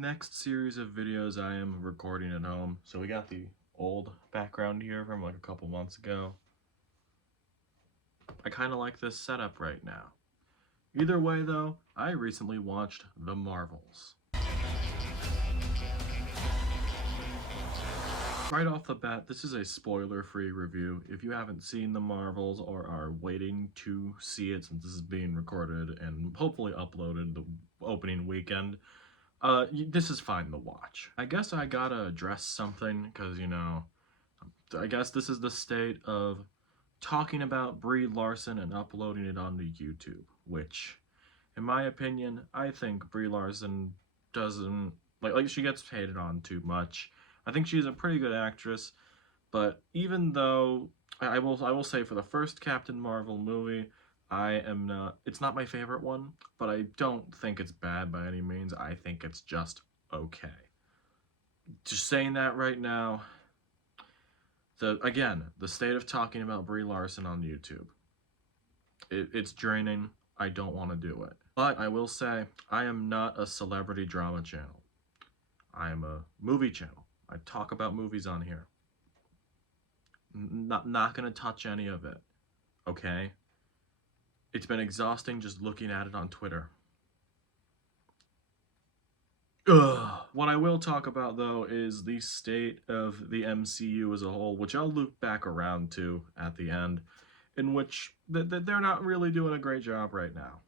next series of videos I am recording at home. So we got the old background here from like a couple months ago. I kind of like this setup right now. Either way though, I recently watched The Marvels. Right off the bat, this is a spoiler-free review. If you haven't seen The Marvels or are waiting to see it since this is being recorded and hopefully uploaded the opening weekend, this is fine to watch. I guess I gotta address something because, you know, I guess this is the state of talking about Brie Larson and uploading it onto YouTube, which, in my opinion, I think Brie Larson doesn't, like she gets hated on too much. I think she's a pretty good actress, but even though, I will say for the first Captain Marvel movie, it's not my favorite one, but I don't think it's bad by any means. I think it's just okay. Just saying that right now, again, the state of talking about Brie Larson on YouTube. It's draining. I don't want to do it. But I will say, I am not a celebrity drama channel. I am a movie channel. I talk about movies on here. Not gonna touch any of it, okay? It's been exhausting just looking at it on Twitter. Ugh. What I will talk about, though, is the state of the MCU as a whole, which I'll loop back around to at the end, in which they're not really doing a great job right now.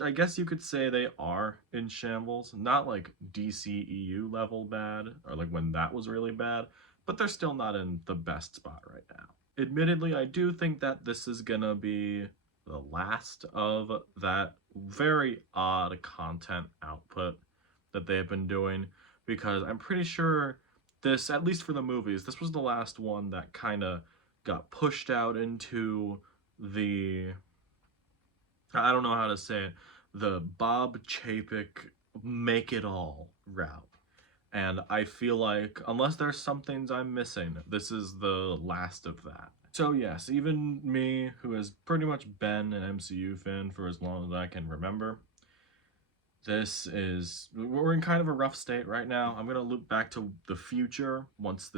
I guess you could say they are in shambles. Not like DCEU level bad, or like when that was really bad, but they're still not in the best spot right now. Admittedly, I do think that this is gonna be the last of that very odd content output that they have been doing, because I'm pretty sure this, at least for the movies, this was the last one that kind of got pushed out into the, I don't know how to say it, the Bob Chapek make it all route. And I feel like, unless there's some things I'm missing, this is the last of that. So yes, even me, who has pretty much been an MCU fan for as long as I can remember, we're in kind of a rough state right now. I'm gonna loop back to the future once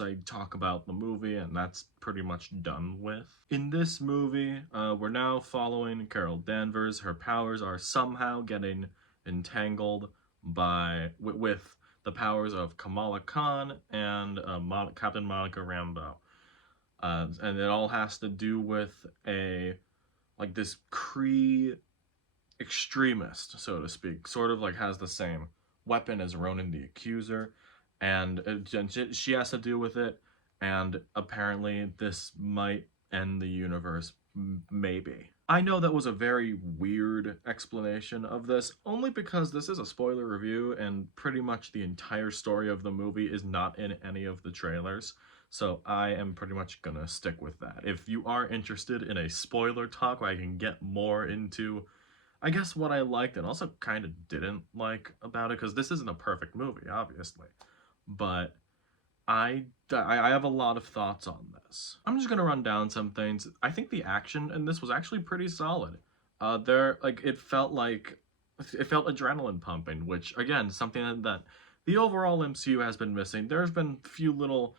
I talk about the movie, and that's pretty much done with. In this movie, we're now following Carol Danvers. Her powers are somehow getting entangled with the powers of Kamala Khan and Captain Monica Rambeau. And it all has to do with this Kree extremist, so to speak, sort of like has the same weapon as Ronan the Accuser, and she has to deal with it, and apparently this might end the universe, maybe. I know that was a very weird explanation of this, only because this is a spoiler review, and pretty much the entire story of the movie is not in any of the trailers. So I am pretty much gonna stick with that. If you are interested in a spoiler talk where I can get more into, I guess, what I liked and also kind of didn't like about it, because this isn't a perfect movie, obviously, but I have a lot of thoughts on this. I'm just gonna run down some things. I think the action in this was actually pretty solid. It felt adrenaline pumping, which again, something that the overall MCU has been missing. There's been a few little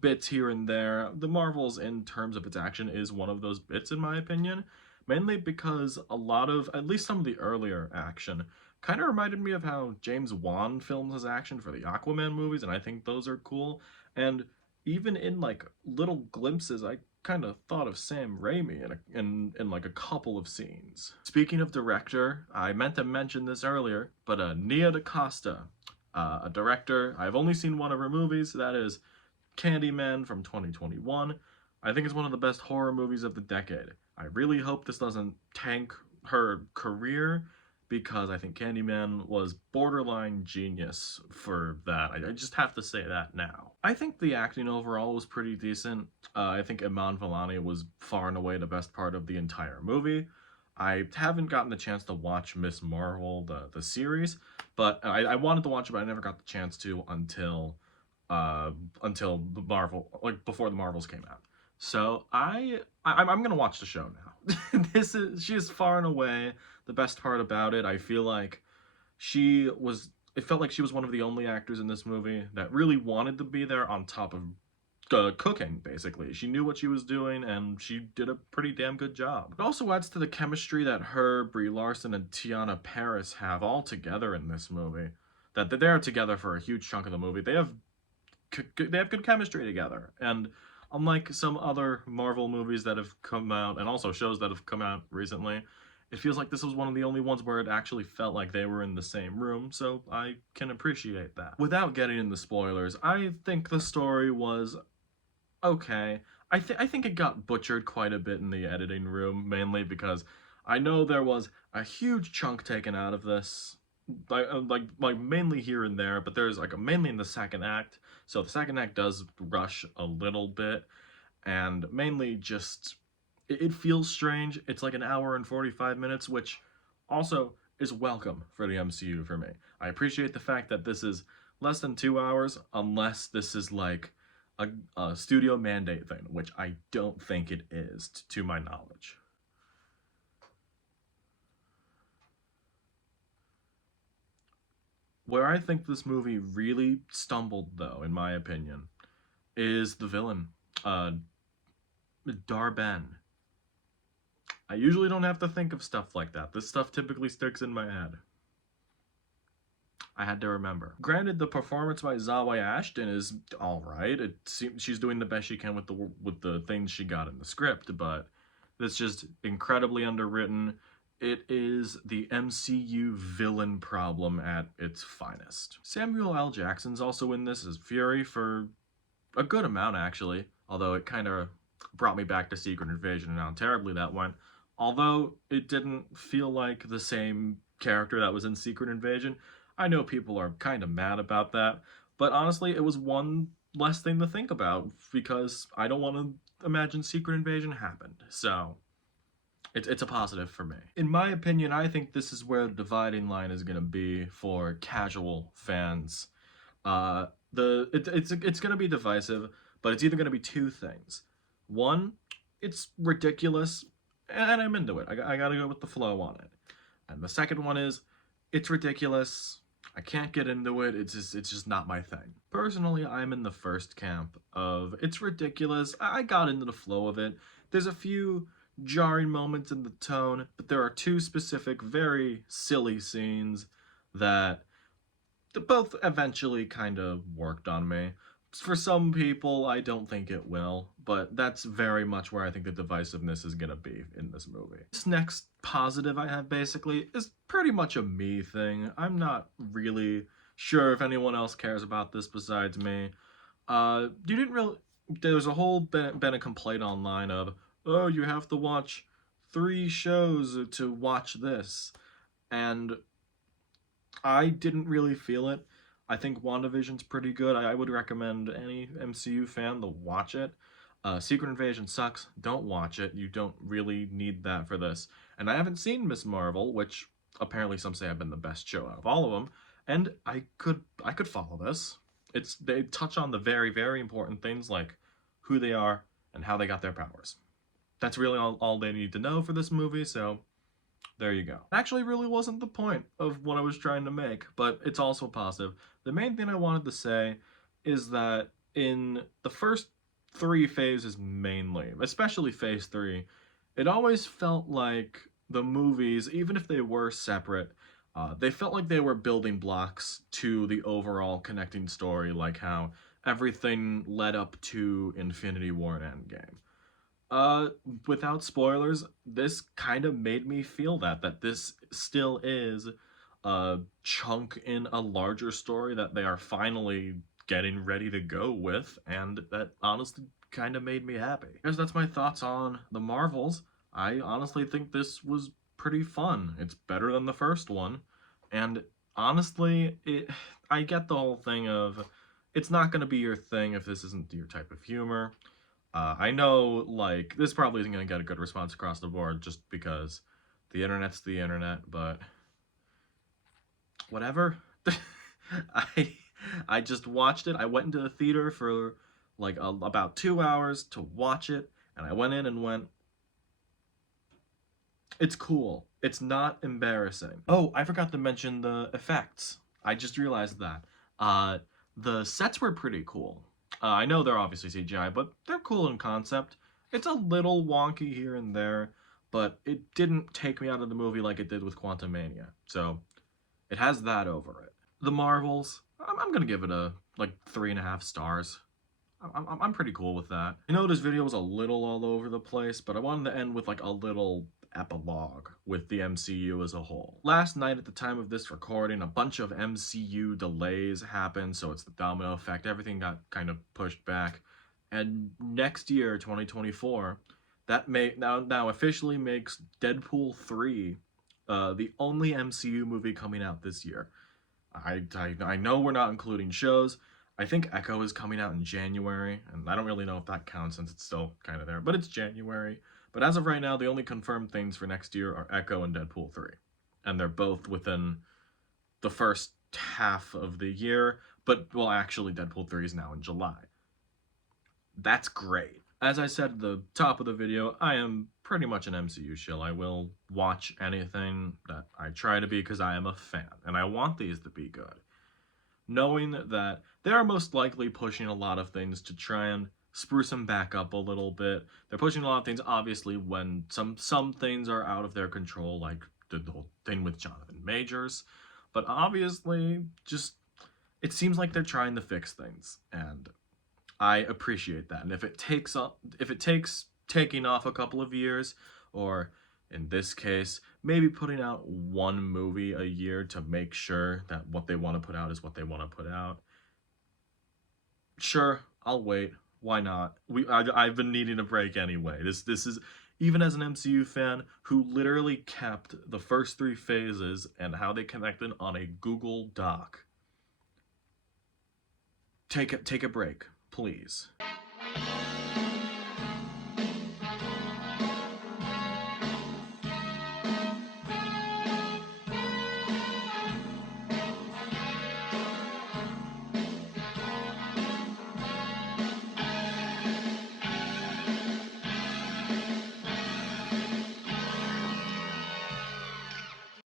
bits here and there. The Marvels, in terms of its action, is one of those bits, in my opinion. Mainly because a lot of, at least some of the earlier action, kind of reminded me of how James Wan films his action for the Aquaman movies, and I think those are cool. And even in like little glimpses, I kind of thought of Sam Raimi in like a couple of scenes. Speaking of director, I meant to mention this earlier, but Nia DaCosta, a director, I've only seen one of her movies, that is Candyman from 2021. I think it's one of the best horror movies of the decade. I really hope this doesn't tank her career, because I think Candyman was borderline genius for that. I just have to say that now. I think the acting overall was pretty decent. I think Iman Vellani was far and away the best part of the entire movie. I haven't gotten the chance to watch Miss Marvel, the series, but I wanted to watch it, but I never got the chance to until the Marvel, like before the Marvels came out. So I'm gonna watch the show now. She is far and away the best part about it. I feel like it felt like she was one of the only actors in this movie that really wanted to be there on top of cooking, basically. She knew what she was doing, and she did a pretty damn good job. It also adds to the chemistry that her, Brie Larson, and Teyonah Parris have all together in this movie. That they're together for a huge chunk of the movie. They have good chemistry together, and unlike some other Marvel movies that have come out, and also shows that have come out recently, it feels like this was one of the only ones where it actually felt like they were in the same room, so I can appreciate that. Without getting into spoilers, I think the story was okay. I think it got butchered quite a bit in the editing room, mainly because I know there was a huge chunk taken out of this, like mainly here and there, but there's like mainly in the second act. So the second act does rush a little bit, and mainly just it feels strange. It's like an hour and 45 minutes, which also is welcome for the MCU for me. I appreciate the fact that this is less than 2 hours, unless this is like a studio mandate thing, which I don't think it is, to my knowledge. Where I think this movie really stumbled, though, in my opinion, is the villain, uh, Dar-Ben. I usually don't have to think of stuff like that. This stuff typically sticks in my head. I had to remember. Granted, the performance by Zawe Ashton is all right. It seems she's doing the best she can with the things she got in the script, but it's just incredibly underwritten. It is the MCU villain problem at its finest. Samuel L. Jackson's also in this as Fury for a good amount, actually, although it kind of brought me back to Secret Invasion and how terribly that went. Although it didn't feel like the same character that was in Secret Invasion. I know people are kind of mad about that, but honestly, it was one less thing to think about because I don't want to imagine Secret Invasion happened. So it's a positive for me. In my opinion, I think this is where the dividing line is going to be for casual fans. It's going to be divisive, but it's either going to be two things. One, it's ridiculous, and I'm into it. I got to go with the flow on it. And the second one is, it's ridiculous. I can't get into it. It's just not my thing. Personally, I'm in the first camp of it's ridiculous. I got into the flow of it. There's a few jarring moments in the tone, but there are two specific, very silly scenes that both eventually kind of worked on me. For some people, I don't think it will, but that's very much where I think the divisiveness is going to be in this movie. This next positive I have, basically, is pretty much a me thing. I'm not really sure if anyone else cares about this besides me. You didn't really... There's a whole been a complaint online of, oh, you have to watch 3 shows to watch this. And I didn't really feel it. I think WandaVision's pretty good. I would recommend any MCU fan to watch it. Secret Invasion sucks. Don't watch it. You don't really need that for this. And I haven't seen Ms. Marvel, which apparently some say have been the best show out of all of them. And I could follow this. They touch on the very, very important things like who they are and how they got their powers. That's really all they need to know for this movie, so there you go. Actually, really wasn't the point of what I was trying to make, but it's also positive. The main thing I wanted to say is that in the first 3 phases mainly, especially phase 3, it always felt like the movies, even if they were separate, they felt like they were building blocks to the overall connecting story, like how everything led up to Infinity War and Endgame. Without spoilers, this kind of made me feel that this still is a chunk in a larger story that they are finally getting ready to go with, and that honestly kind of made me happy. Because that's my thoughts on the Marvels. I honestly think this was pretty fun. It's better than the first one, and honestly, I get the whole thing of it's not going to be your thing if this isn't your type of humor. I know, like, this probably isn't going to get a good response across the board just because the internet's the internet, but whatever. I just watched it. I went into the theater for, like, about 2 hours to watch it, and I went in and went, it's cool. It's not embarrassing. Oh, I forgot to mention the effects. I just realized that. Uh, the sets were pretty cool. I know they're obviously CGI, but they're cool in concept. It's a little wonky here and there, but it didn't take me out of the movie like it did with Quantumania. So it has that over it. The Marvels, I'm gonna give it a like 3.5 stars. I'm pretty cool with that. I know this video was a little all over the place, but I wanted to end with like a little epilogue with the MCU as a whole. Last night at the time of this recording, a bunch of MCU delays happened, so it's the domino effect. Everything got kind of pushed back. And next year, 2024, that may now officially makes Deadpool 3 the only MCU movie coming out this year. I know we're not including shows. I think Echo is coming out in January, and I don't really know if that counts since it's still kind of there, but it's January. But as of right now, the only confirmed things for next year are Echo and Deadpool 3. And they're both within the first half of the year, but, well, actually, Deadpool 3 is now in July. That's great. As I said at the top of the video, I am pretty much an MCU shill. I will watch anything that I try to be because I am a fan, and I want these to be good. Knowing that they are most likely pushing a lot of things to try and spruce them back up a little bit. They're pushing a lot of things, obviously, when some things are out of their control, like the whole thing with Jonathan Majors. But obviously, just, it seems like they're trying to fix things, and I appreciate that. And if it takes taking off a couple of years, or in this case, maybe putting out one movie a year to make sure that what they want to put out is what they want to put out, sure, I'll wait. Why not? I've been needing a break anyway. This is, even as an MCU fan who literally kept the first 3 phases and how they connected on a Google Doc. Take a break, please.